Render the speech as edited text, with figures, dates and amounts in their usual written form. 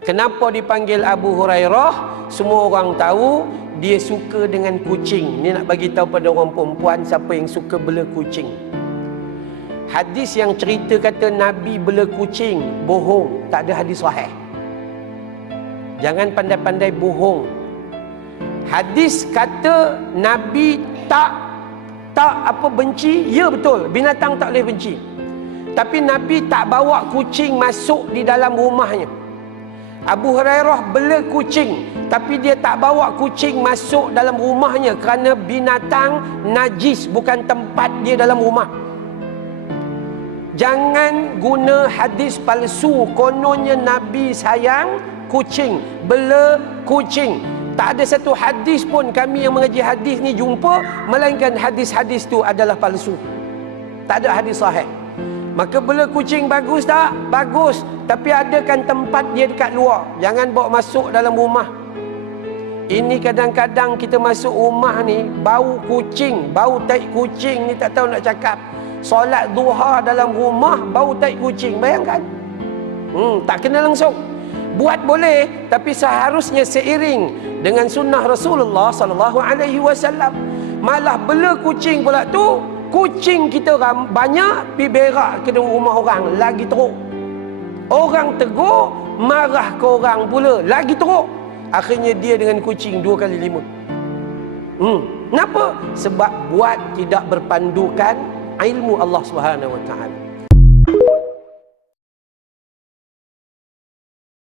Kenapa dipanggil Abu Hurairah? Semua orang tahu dia suka dengan kucing. Ni nak bagi tahu pada orang perempuan siapa yang suka bela kucing. Hadis yang cerita kata Nabi bela kucing bohong, tak ada hadis sahih. Jangan pandai-pandai bohong. Hadis kata Nabi tak benci, ya betul, binatang tak boleh benci. Tapi Nabi tak bawa kucing masuk di dalam rumahnya. Abu Hurairah bela kucing, tapi dia tak bawa kucing masuk dalam rumahnya kerana binatang najis, bukan tempat dia dalam rumah. Jangan guna hadis palsu kononnya Nabi sayang kucing, bela kucing. Tak ada satu hadis pun kami yang mengaji hadis ni jumpa, melainkan hadis-hadis tu adalah palsu. Tak ada hadis sahih. Maka bela kucing bagus tak? Bagus. Tapi adakan tempat dia dekat luar. Jangan bawa masuk dalam rumah. Ini kadang-kadang kita masuk rumah ni, bau kucing, bau tai kucing ni tak tahu nak cakap. Solat duha dalam rumah, bau tai kucing. Bayangkan. Tak kena langsung. Buat boleh, tapi seharusnya seiring dengan sunnah Rasulullah SAW. Malah bela kucing pula tu, kucing kita banyak pergi berak ke rumah orang, lagi teruk. Orang tegur, marah ke orang pula, lagi teruk. Akhirnya dia dengan kucing 2 kali 5. Kenapa? Sebab buat tidak berpandukan ilmu Allah Subhanahu Wa Taala.